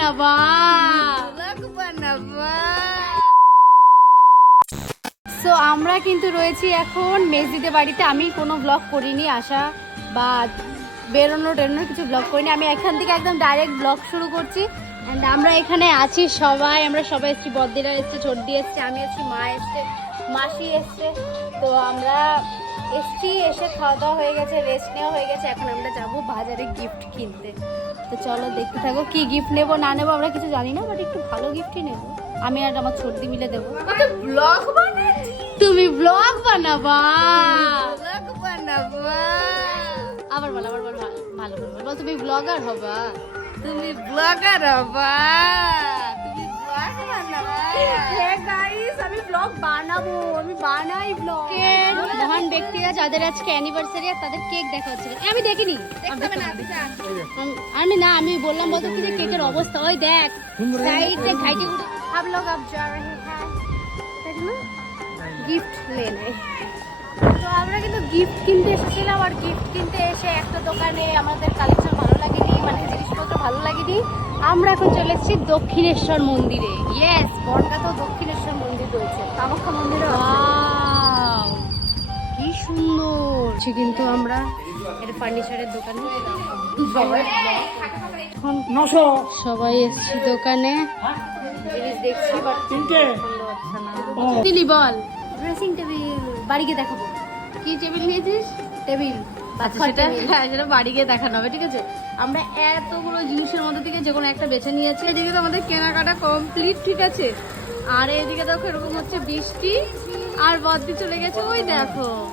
বানাবা। Blog বানাবা। So আমরা কিন্তু রয়েছি এখন মেসজিদের বাড়িতে। আমি কোনো ব্লগ করিনি আসা বা বেরোনো টেরোনো কিছু ব্লগ করিনি। আমি এখান থেকে একদম ডাইরেক্ট ব্লগ শুরু করছি। অ্যান্ড আমরা এখানে আছি সবাই। আমরা সবাই এসছি বদ্দিরা এসছে ছোটদি এসছে আমি এসছি মা এসছে মাসি এসছে। তো আমরা এসছি এসে খাওয়া দাওয়া হয়ে গেছে রেস্ট নেওয়া হয়ে গেছে এখন আমরা যাব বাজারে গিফট কিনতে। তো চলো দেখতে থাকো কি গিফট নেব না নেব আমরা কিছু জানি না বাট একটু ভালো গিফটই নেব। আমি আর আমার ছোটদি মিলে দেবো। ব্লগ তুমি ব্লগ বানাবা। ব্লগ বানাবা। আবার বল আবার বল ভালো করে বল। তুমি ব্লগার হবা। তুমি ব্লগার হবা। দেখাবো আমি বানাই ব্লগ মহান ব্যক্তিরা যাদের আজকে অ্যানিভার্সারি আর তাদের কেক দেখা হচ্ছে। আমি দেখিনি। আমি না আমি বললাম বলতে যে কেকের অবস্থা? ওই দেখ সাইডে ঘাইটি উঠে আপ লোক আপ যা রহে হ্যাঁ গিফট লেনে তো আমরা কিন্তু গিফট কিনতে এসেছিলাম আর গিফট কিনতে এসে একটা দোকানে আমাদের কালেকশন ভালো লাগেনি মানে জিনিসপত্র ভালো লাগেনি। আমরা এখন চলে এসেছি দক্ষিণেশ্বর মন্দিরে। ইয়েস বনগাঁতেও দক্ষিণেশ্বর মন্দির রয়েছে। কামাখ্যা মন্দিরে কি সুন্দর। কিন্তু আমরা এটা ফার্নিচারের দোকানে সবাই এখন এসছি দোকানে। জিনিস দেখছি বাট তিনটে। দিলি বল। ড্রেসিং টেবিল বাড়ি গিয়ে দেখাবো। কি টেবিল নিয়েছিস? টেবিল সেটা হ্যাঁ সেটা বাড়ি গিয়ে দেখানো হবে ঠিক আছে? আমরা এতগুলো জিনিসের মধ্যে থেকে যে কোনো একটা বেছে নিয়েছি। এদিকে তো আমাদের কেনাকাটা কমপ্লিট ঠিক আছে? আর এদিকে দেখো এরকম হচ্ছে বৃষ্টি আর বদ্দি চলে গেছে ওই দেখো।